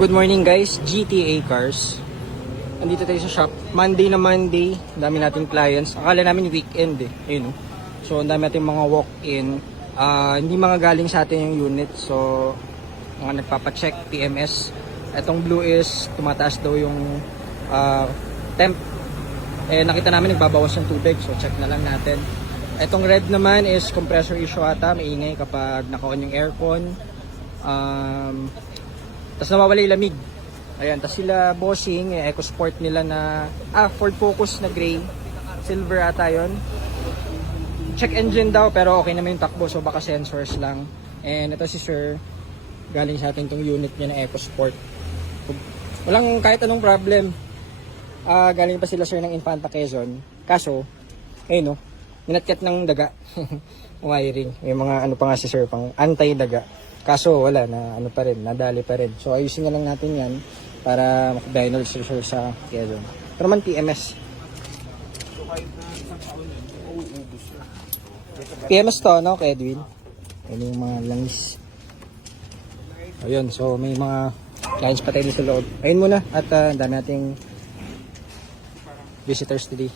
Good morning guys, GTA Cars. Andito tayo sa shop. Monday na Monday, ang dami nating clients. Akala namin weekend eh. Ayun, oh. So, ang dami nating mga walk-in. Hindi mga galing sa atin yung unit. So, mga nagpapacheck, PMS. Etong blue is, tumataas daw yung temp. Eh, nakita namin nagbabawas ng tubig. So, check na lang natin. Etong red naman is compressor issue ata. Maingay kapag naka-on yung aircon. Tapos nawawala yung lamig. Ayan, tapos sila bossing, EcoSport nila na, Ford Focus na gray. Silver ata yun. Check engine daw, pero okay naman yung takbo, so baka sensors lang. And ito si sir, galing sa atin tong unit niya na EcoSport. Walang kahit anong problem. Galing pa sila sir ng Infanta Quezon. Kaso, ayun no, minatkat ng daga. Wiring. May mga ano pa nga si sir, pang anti-daga. Kaso wala na ano pa rin, nadali pa rin. So ayusin na lang natin 'yan para makabiyahin ulit sure sa Quezon. Pero man PMS. PMS to no, kay Edwin. Ayun yung mga langis. Ayun, so may mga clients pa tayo sa loob. Ayun muna at dami nating visitors today.